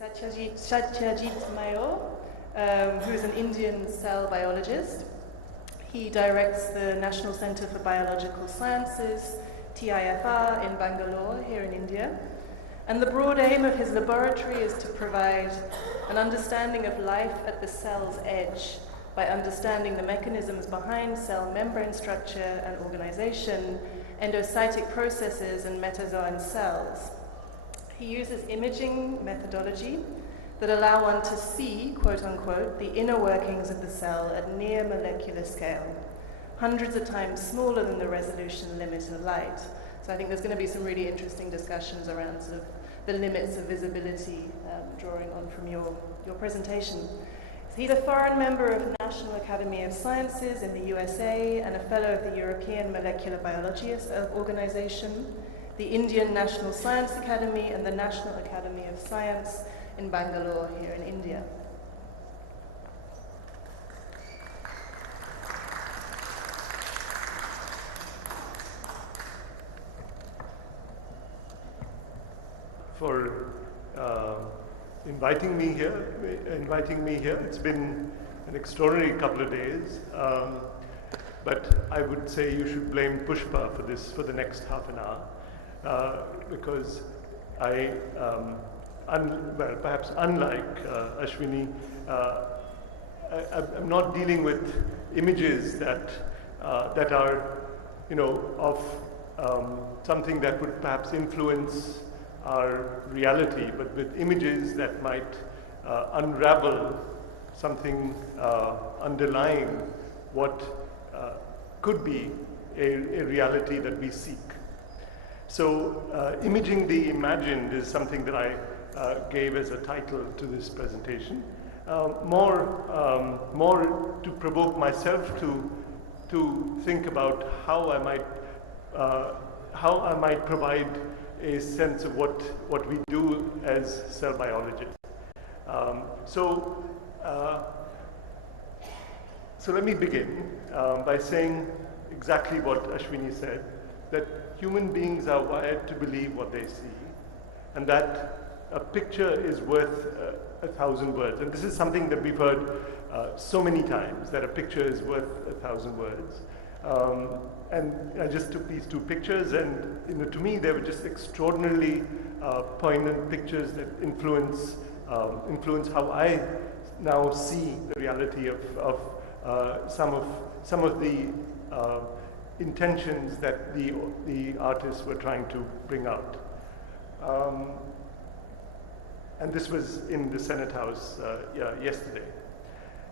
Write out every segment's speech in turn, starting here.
Satyajit Mayor, who is an Indian cell biologist. He directs the National Center for Biological Sciences, TIFR, in Bangalore, here in India. And the broad aim of his laboratory is to provide an understanding of life at the cell's edge by understanding the mechanisms behind cell membrane structure and organization, endocytic processes, and metazoan cells. He uses imaging methodology that allow one to see, quote unquote, the inner workings of the cell at near molecular scale, hundreds of times smaller than the resolution limit of light. So I think there's going to be some really interesting discussions around sort of the limits of visibility, drawing on from your presentation. He's a foreign member of National Academy of Sciences in the USA and a fellow of the European Molecular Biology Organization, the Indian National Science Academy, and the National Academy of Science in Bangalore, here in India. For inviting me here. It's been an extraordinary couple of days, but I would say you should blame Pushpa for the next half an hour, because perhaps unlike Ashwini, I'm not dealing with images that are, of something that would perhaps influence our reality, but with images that might unravel something underlying what could be a reality that we seek. So imaging the imagined is something that I gave as a title to this presentation, more to provoke myself to think about how I might provide a sense of what we do as cell biologists. So let me begin by saying exactly what Ashwini said, that human beings are wired to believe what they see, and that a picture is worth 1,000 words. And this is something that we've heard so many times, that a picture is worth 1,000 words. And I just took these two pictures, and to me they were just extraordinarily poignant pictures that influence how I now see the reality of some of the intentions that the artists were trying to bring out. And this was in the Senate House yesterday.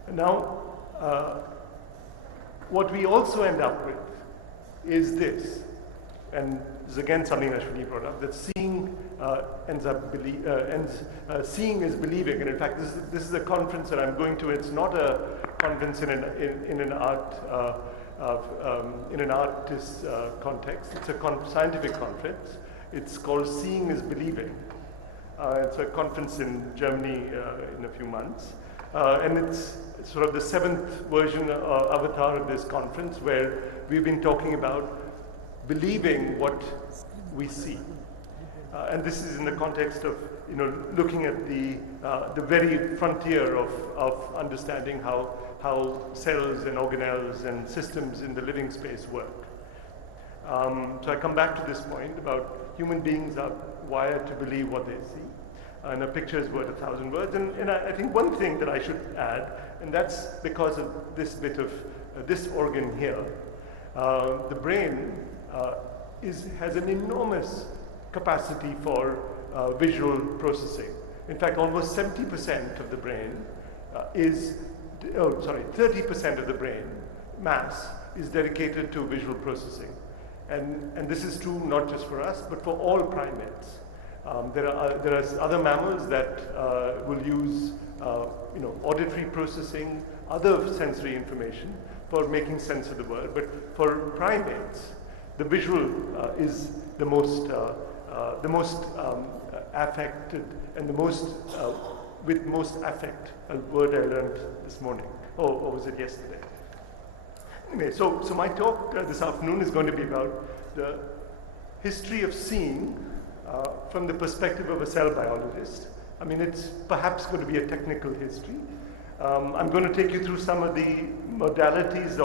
And now, what we also end up with is this, and this is again something Ashwini brought up, that seeing seeing is believing. And in fact, this is a conference that I'm going to. It's not a conference in an artist context. It's a scientific conference. It's called Seeing is Believing. It's a conference in Germany in a few months, and it's sort of the 7th version avatar of this conference, where we've been talking about believing what we see, and this is in the context of looking at the very frontier of understanding how cells and organelles and systems in the living space work. So I come back to this point about human beings are wired to believe what they see, and a picture is worth 1,000 words. And I think one thing that I should add, and that's because of this bit of this organ here, the brain has an enormous capacity for visual processing. In fact, almost 70% of the brain 30% of the brain mass is dedicated to visual processing. And this is true not just for us, but for all primates. There are other mammals that will use auditory processing, other sensory information for making sense of the world. But for primates, the visual is the most affected and the most with most affect. A word I learned this morning, or was it yesterday? Anyway, so my talk this afternoon is going to be about the history of seeing from the perspective of a cell biologist, I mean, it's perhaps going to be a technical history. I'm going to take you through some of the modalities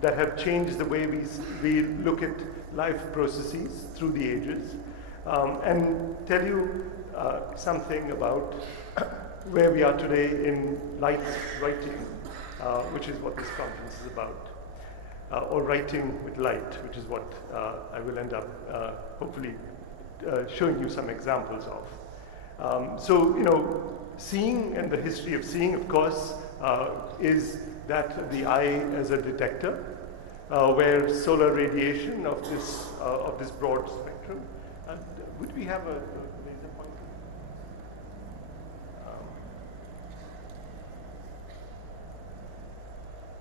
that have changed the way we look at life processes through the ages, and tell you something about where we are today in light writing, which is what this conference is about, or writing with light, which is what I will end up hopefully showing you some examples of. So, you know, seeing and the history of seeing, of course, is that of the eye as a detector, where solar radiation of this broad spectrum. Would we have a laser pointer?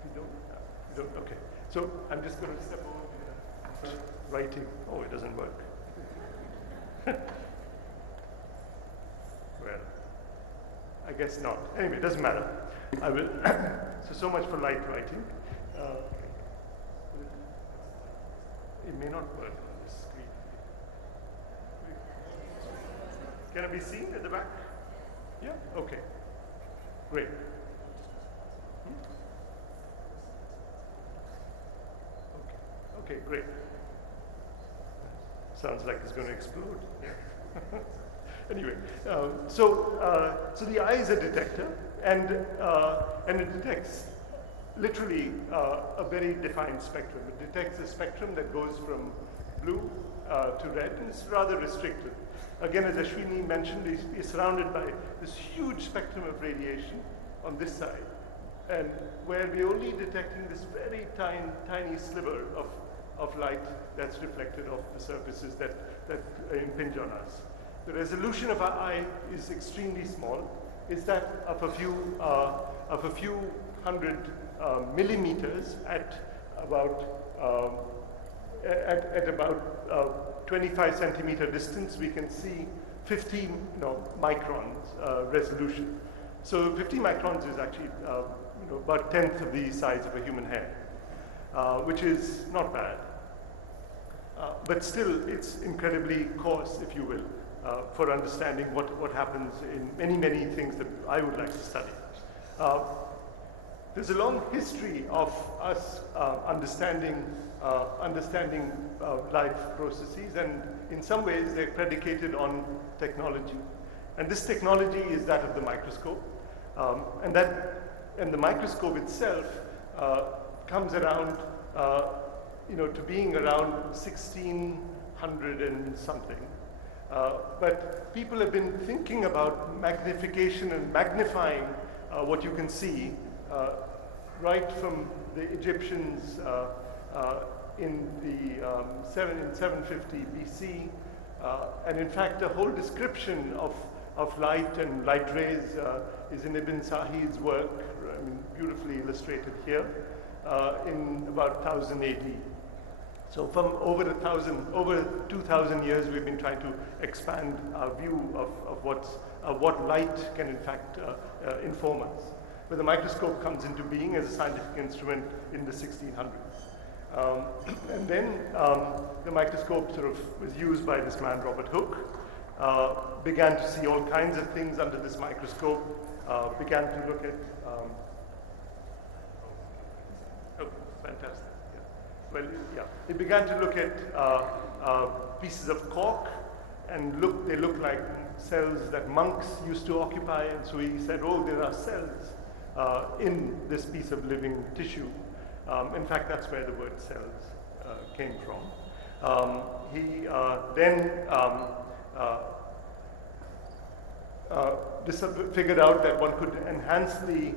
We don't. Okay. So I'm just going to step over here. Writing. Oh, it doesn't work. Well, I guess not. Anyway, it doesn't matter. I will. So much for light writing. It may not work on this screen. Can it be seen at the back? Yeah? Okay. Great. Okay, great. Sounds like it's going to explode. Anyway, so the eye is a detector, and it detects literally a very defined spectrum. It detects a spectrum that goes from blue to red, and it's rather restricted. Again, as Ashwini mentioned, it's surrounded by this huge spectrum of radiation on this side, and where we're only detecting this very tiny sliver of light that's reflected off the surfaces that impinge on us. The resolution of our eye is extremely small. It's that of a few hundred millimeters at about 25 centimeter distance. We can see 15 microns resolution. So 50 microns is actually about a tenth of the size of a human hair, which is not bad. But still, it's incredibly coarse, if you will, for understanding what happens in many things that I would like to study. There's a long history of us understanding life processes, and in some ways they're predicated on technology. And this technology is that of the microscope, and the microscope itself comes around, to being around 1600 and something. But people have been thinking about magnification and magnifying what you can see right from the Egyptians in 750 BC. And in fact, the whole description of light and light rays is in Ibn Sahih's work, beautifully illustrated here, in about 1000 AD. So from over 2,000 years, we've been trying to expand our view of what light can in fact inform us. But the microscope comes into being as a scientific instrument in the 1600s. And then the microscope sort of was used by this man, Robert Hooke, began to see all kinds of things under this microscope, began to look at, fantastic. Well, yeah, it began to look at pieces of cork, and they look like cells that monks used to occupy, and so he said, oh, there are cells in this piece of living tissue. In fact, that's where the word cells came from. He then figured out that one could enhance the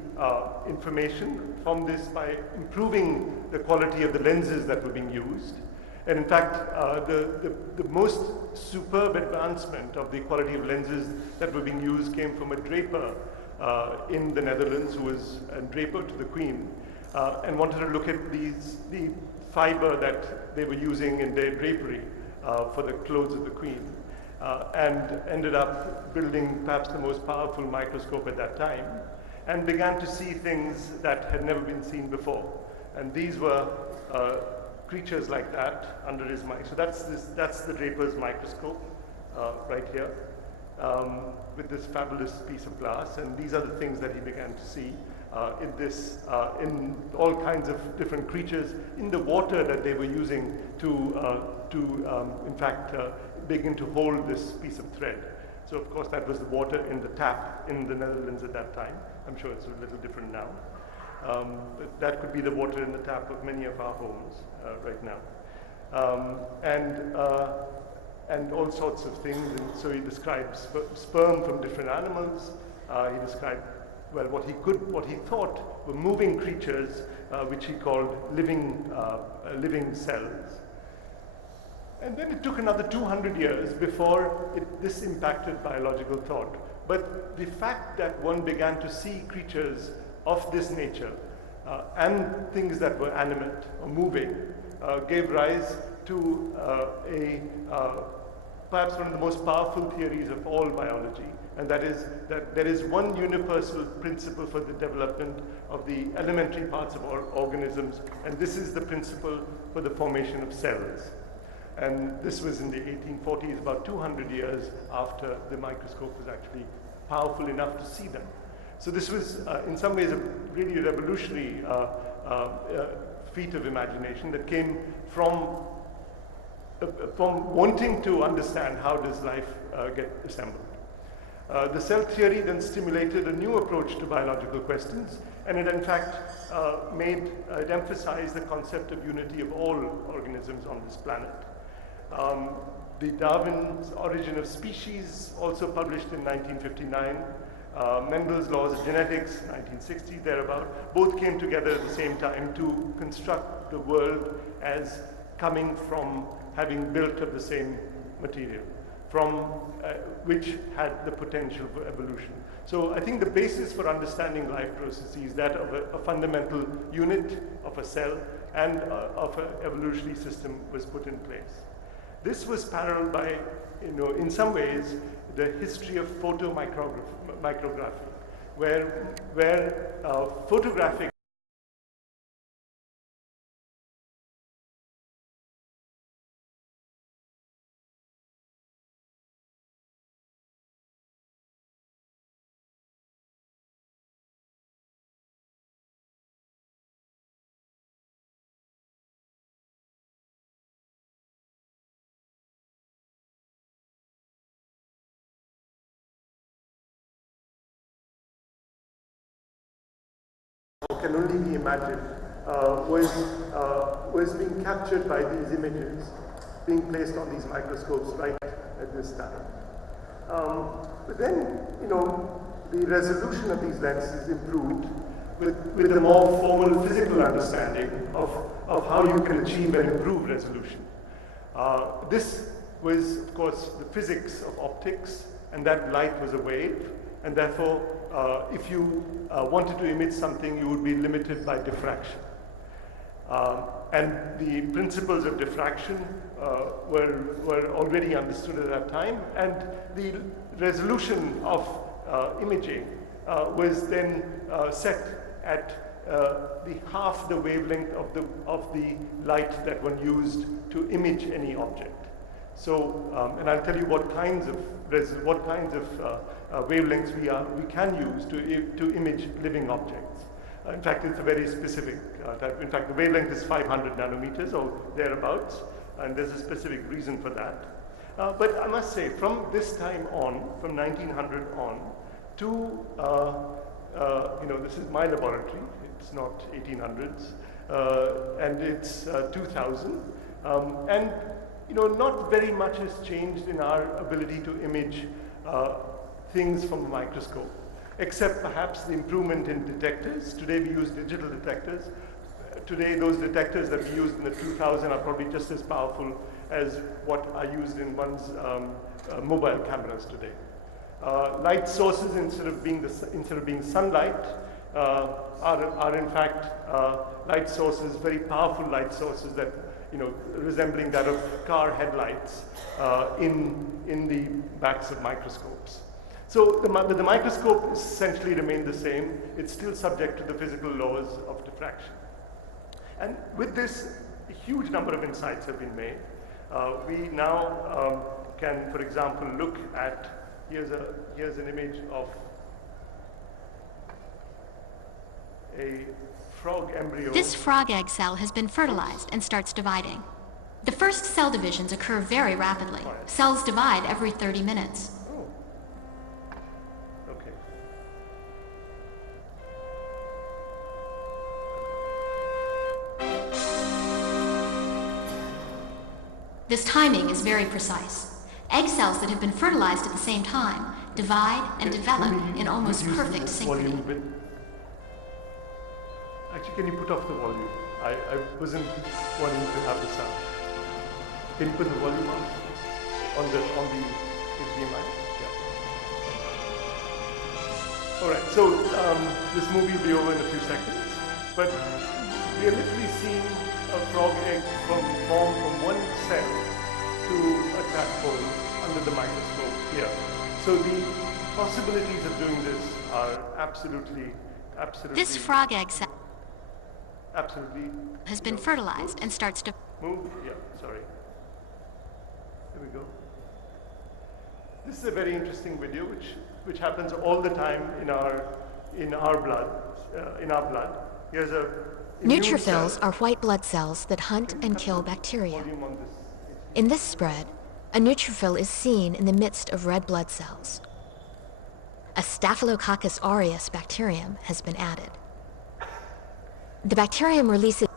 information from this by improving the quality of the lenses that were being used. And in fact, the most superb advancement of the quality of lenses that were being used came from a draper in the Netherlands, who was a draper to the Queen, and wanted to look at the fiber that they were using in their drapery for the clothes of the Queen. And ended up building perhaps the most powerful microscope at that time, and began to see things that had never been seen before. And these were creatures like that under his mic. So that's the draper's microscope right here. with this fabulous piece of glass, and these are the things that he began to see in all kinds of different creatures in the water that they were using to in fact, begin to hold this piece of thread. So of course that was the water in the tap in the Netherlands at that time. I'm sure it's a little different now. But that could be the water in the tap of many of our homes right now. And all sorts of things. And so he describes sperm from different animals. He described, well, what he thought were moving creatures, which he called living cells. And then it took another 200 years before this impacted biological thought. But the fact that one began to see creatures of this nature and things that were animate or moving gave rise to perhaps one of the most powerful theories of all biology, and that is that there is one universal principle for the development of the elementary parts of all organisms, and this is the principle for the formation of cells. And this was in the 1840s, about 200 years after the microscope was actually powerful enough to see them. So this was, in some ways, a really revolutionary feat of imagination that came from wanting to understand how does life get assembled. The cell theory then stimulated a new approach to biological questions, and it in fact it emphasized the concept of unity of all organisms on this planet. The Darwin's Origin of Species, also published in 1959, Mendel's Laws of Genetics, 1960, thereabout, both came together at the same time to construct the world as coming from having built of the same material, from which had the potential for evolution. So I think the basis for understanding life processes, that of a fundamental unit of a cell and of an evolutionary system, was put in place. This was paralleled by, in some ways, the history of photomicrography, where photographic can only be imagined was being captured by these images being placed on these microscopes right at this time. But then, the resolution of these lenses improved with a more formal physical understanding of how you can achieve and improve resolution. This was, of course, the physics of optics, and that light was a wave, and therefore, if you wanted to emit something, you would be limited by diffraction. And the principles of diffraction were already understood at that time, and the resolution of imaging was then set at half the wavelength of the light that one used to image any object. So, and I'll tell you what kinds of wavelengths we can use to image living objects. In fact, it's a very specific type. In fact, the wavelength is 500 nanometers or thereabouts, and there's a specific reason for that. But I must say, from this time on, from 1900 on, to this is my laboratory. It's not 1800s, and it's 2000, and not very much has changed in our ability to image things from a microscope, except perhaps the improvement in detectors. Today we use digital detectors. Today those detectors that we used in the 2000 are probably just as powerful as what are used in one's mobile cameras today. Light sources, instead of being sunlight, are in fact light sources, very powerful light sources that resembling that of car headlights in the backs of microscopes. So the microscope essentially remained the same. It's still subject to the physical laws of diffraction. And with this, a huge number of insights have been made. We now can, for example, look at here's an image of a frog embryo. This frog egg cell has been fertilized and starts dividing. The first cell divisions occur very rapidly. Cells divide every 30 minutes. Oh. Okay. This timing is very precise. Egg cells that have been fertilized at the same time divide and develop in almost perfect synchrony. Actually, can you put off the volume? I wasn't wanting to have the sound. Can you put the volume on the HDMI? Yeah. All right. So this movie will be over in a few seconds, but we are literally seeing a frog egg form from one cell to a tadpole under the microscope here. So the possibilities of doing this are absolutely. This frog egg cell Absolutely. has been fertilized and starts to move. Yeah, sorry. There we go. This is a very interesting video, which happens all the time in our blood. Here's a Neutrophils are white blood cells that hunt and kill bacteria. In this spread, a neutrophil is seen in the midst of red blood cells. A Staphylococcus aureus bacterium has been added. The bacterium releases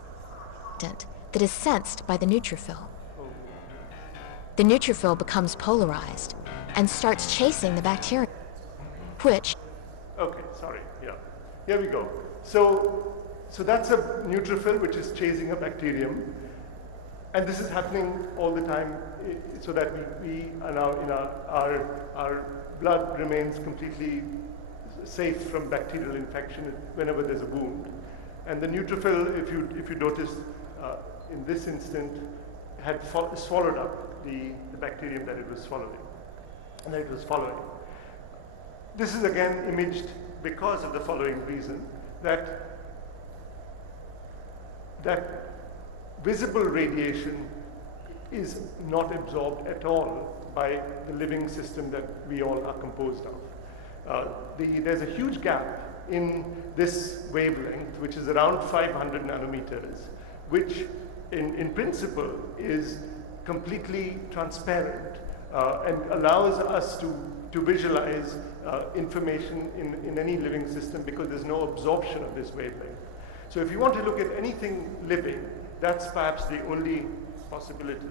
that is sensed by the neutrophil. The neutrophil becomes polarized and starts chasing the bacterium, which... Okay, sorry, yeah. Here we go. So that's a neutrophil which is chasing a bacterium. And this is happening all the time so that we are now in our blood remains completely safe from bacterial infection whenever there's a wound. And the neutrophil, if you notice, in this instant, had swallowed up the bacterium that it was swallowing, and that it was following. This is again imaged because of the following reason, that visible radiation is not absorbed at all by the living system that we all are composed of. There's a huge gap in this wavelength, which is around 500 nanometers, which in principle is completely transparent and allows us to visualize information in any living system because there's no absorption of this wavelength. So if you want to look at anything living, that's perhaps the only possibility.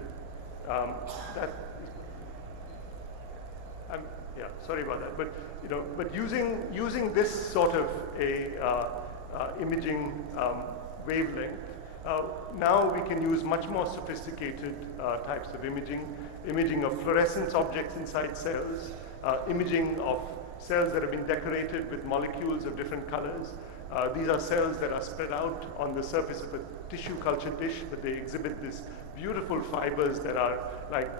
Yeah, sorry about that, but using this sort of a imaging wavelength, now we can use much more sophisticated types of imaging of fluorescence objects inside cells, imaging of cells that have been decorated with molecules of different colors. These are cells that are spread out on the surface of a tissue culture dish, but they exhibit these beautiful fibers that are like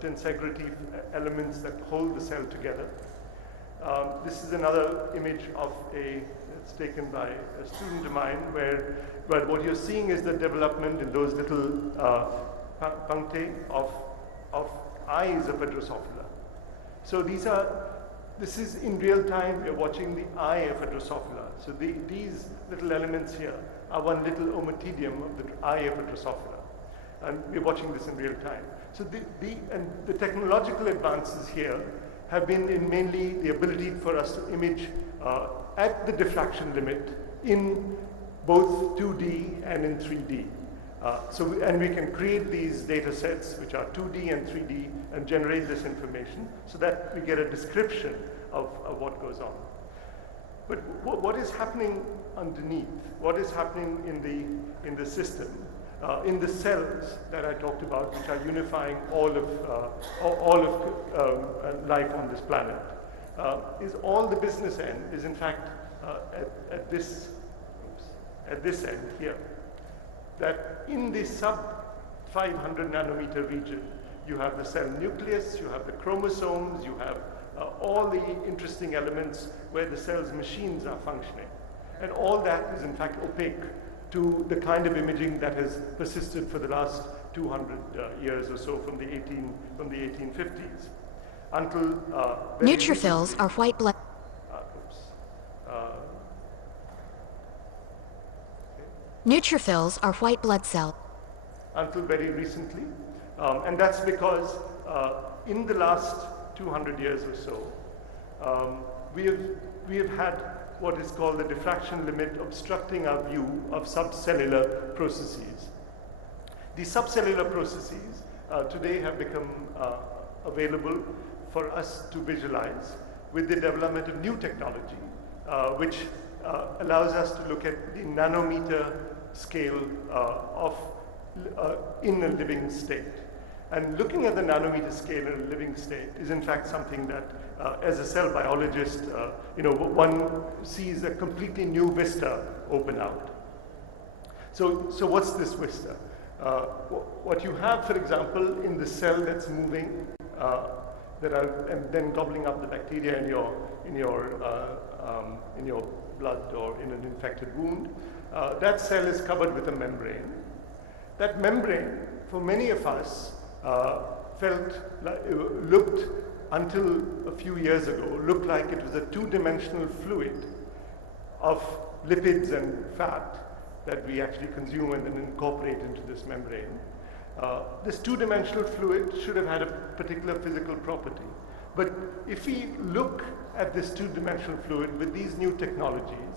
tensegrity elements that hold the cell together. This is another image of it's taken by a student of mine, where what you're seeing is the development in those little punctae of eyes of a Drosophila. So this is in real time. We're watching the eye of a Drosophila. So these little elements here are one little ommatidium of the eye of a Drosophila, and we're watching this in real time. So the technological advances here have been in mainly the ability for us to image at the diffraction limit in both 2D and in 3D. And we can create these data sets, which are 2D and 3D, and generate this information so that we get a description of what goes on. But what is happening underneath? What is happening in the system? In the cells that I talked about, which are unifying all of life on this planet, is all the business end is in fact at this end here. That in the sub 500 nanometer region, you have the cell nucleus, you have the chromosomes, you have all the interesting elements where the cell's machines are functioning, and all that is in fact opaque to the kind of imaging that has persisted for the last 200 years or so from the 1850s. until Neutrophils are white blood. Neutrophils are white blood cells. Until very recently, and that's because in the last 200 years or so, we have had what is called the diffraction limit obstructing our view of subcellular processes. These subcellular processes today have become available for us to visualize with the development of new technology, which allows us to look at the nanometer scale in a living state. And looking at the nanometer scale in a living state is in fact something that, as a cell biologist, one sees a completely new vista open out. So what's this vista? What you have, for example, in the cell that's moving, and then gobbling up the bacteria in your blood or in an infected wound, that cell is covered with a membrane. That membrane, for many of us, looked until a few years ago, looked like it was a two-dimensional fluid of lipids and fat that we actually consume and then incorporate into this membrane. This two-dimensional fluid should have had a particular physical property. But if we look at this two-dimensional fluid with these new technologies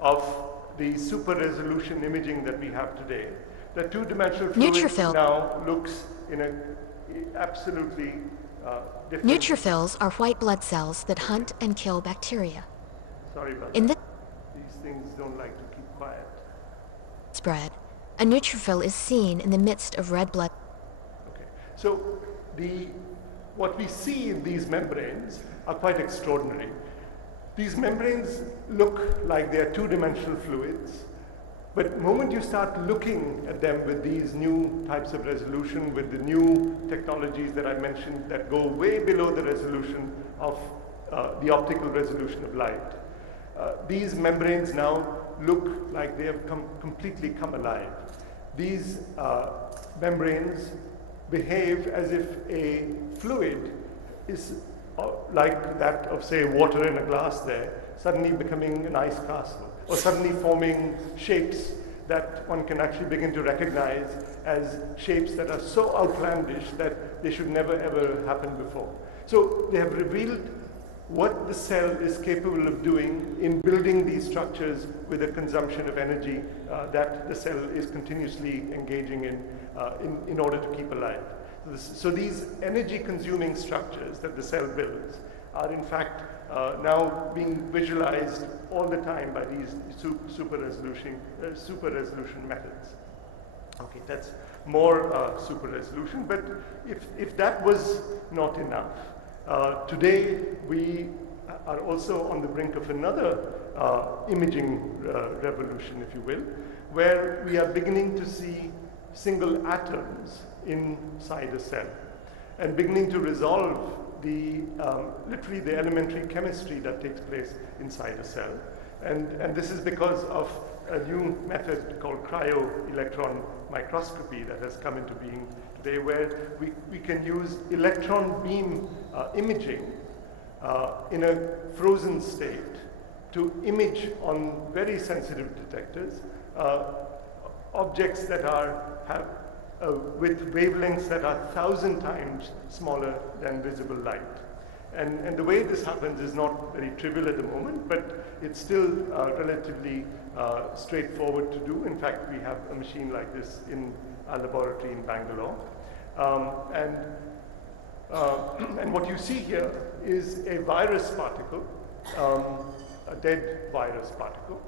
of the super resolution imaging that we have today, the two-dimensional fluid now looks in a absolutely different... Neutrophils are white blood cells that hunt and kill bacteria. Sorry about that. These things don't like to keep quiet. Spread. A neutrophil is seen in the midst of red blood. Okay. So what we see in these membranes are quite extraordinary. These membranes look like they are two-dimensional fluids, but the moment you start looking at them with these new types of resolution, with the new technologies that I mentioned that go way below the resolution of the optical resolution of light, these membranes now look like they have completely come alive. These membranes behave as if a fluid is like that of, say, water in a glass there, suddenly becoming an ice castle, or suddenly forming shapes that one can actually begin to recognize as shapes that are so outlandish that they should never ever happen before. So they have revealed what the cell is capable of doing in building these structures with a consumption of energy that the cell is continuously engaging in order to keep alive. So these energy-consuming structures that the cell builds are in fact now being visualized all the time by these super resolution methods. Okay, that's more super resolution, but if that was not enough, today we are also on the brink of another imaging revolution, if you will, where we are beginning to see single atoms inside a cell and beginning to resolve literally the elementary chemistry that takes place inside a cell. And this is because of a new method called Cryo-Electron Microscopy that has come into being today, where we can use electron beam imaging in a frozen state to image on very sensitive detectors objects that have with wavelengths that are 1,000 times smaller than visible light. And the way this happens is not very trivial at the moment, but it's still relatively straightforward to do. In fact, we have a machine like this in our laboratory in Bangalore. And what you see here is a virus particle, a dead virus particle.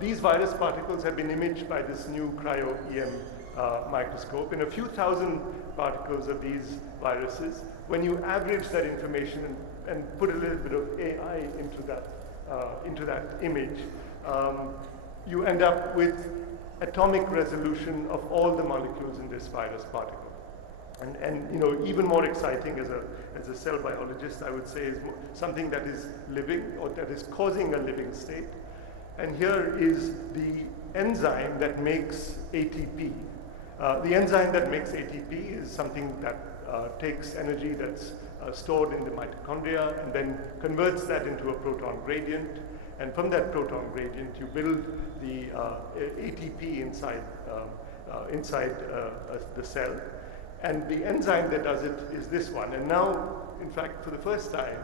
These virus particles have been imaged by this new cryo-EM microscope, and a few thousand particles of these viruses. When you average that information and put a little bit of AI into that image, you end up with atomic resolution of all the molecules in this virus particle. And even more exciting as a cell biologist, I would say, is something that is living or that is causing a living state. And here is the enzyme that makes ATP. The enzyme that makes ATP is something that takes energy that's stored in the mitochondria and then converts that into a proton gradient. And from that proton gradient, you build the ATP inside the cell. And the enzyme that does it is this one. And now, in fact, for the first time,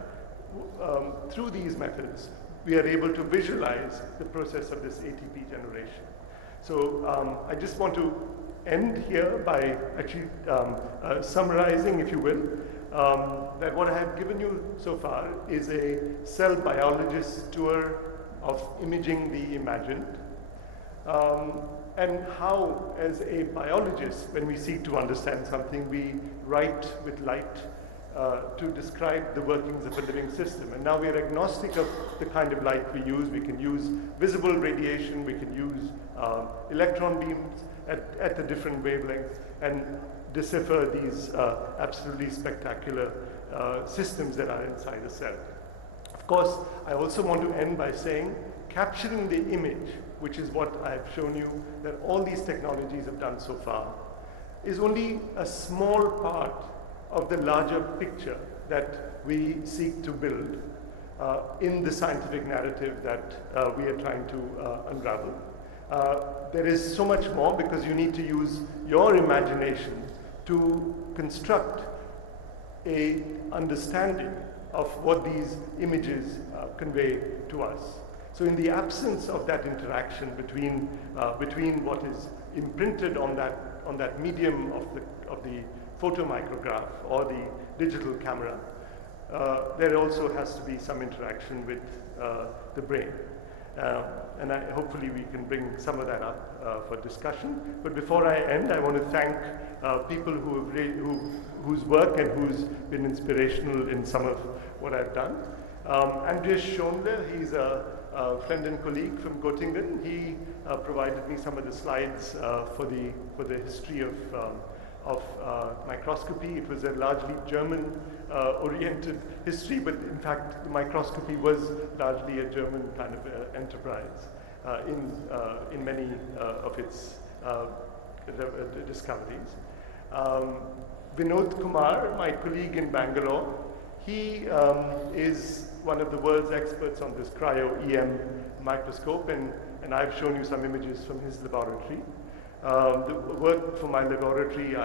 through these methods, we are able to visualize the process of this ATP generation. So I just want to end here by actually summarizing, if you will, that what I have given you so far is a cell biologist tour of imaging the imagined, and how, as a biologist, when we seek to understand something, we write with light to describe the workings of a living system. And now we are agnostic of the kind of light we use. We can use visible radiation, we can use electron beams at the different wavelengths and decipher these absolutely spectacular systems that are inside a cell. Of course, I also want to end by saying capturing the image, which is what I've shown you that all these technologies have done so far, is only a small part of the larger picture that we seek to build in the scientific narrative that we are trying to unravel. There is so much more because you need to use your imagination to construct an understanding of what these images convey to us. So in the absence of that interaction between what is imprinted on that medium of the photomicrograph or the digital camera, there also has to be some interaction with the brain. And hopefully we can bring some of that up for discussion. But before I end, I want to thank people whose work and who's been inspirational in some of what I've done. Andreas Schonler, he's a friend and colleague from Göttingen. He provided me some of the slides for the history of microscopy. It was a largely German oriented history, but in fact the microscopy was largely a German kind of enterprise in many of its discoveries. Vinod Kumar, my colleague in Bangalore, he is one of the world's experts on this cryo-EM microscope, and I've shown you some images from his laboratory. The work for my laboratory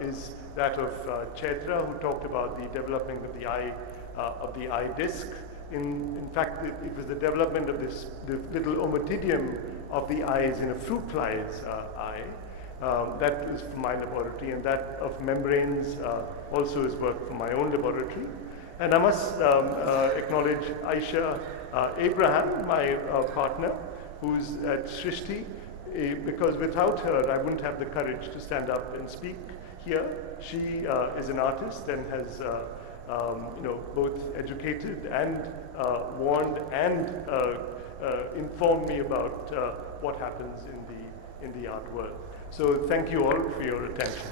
is that of Chaitra, who talked about the development of the eye disc. In fact, it was the development of the little ommatidium of the eyes in a fruit fly's eye. That is from my laboratory, and that of membranes also is work from my own laboratory. And I must acknowledge Aisha Abraham, my partner, who's at Srishti, because without her, I wouldn't have the courage to stand up and speak here. She is an artist and has both educated and warned and informed me about what happens in the art world. So thank you all for your attention.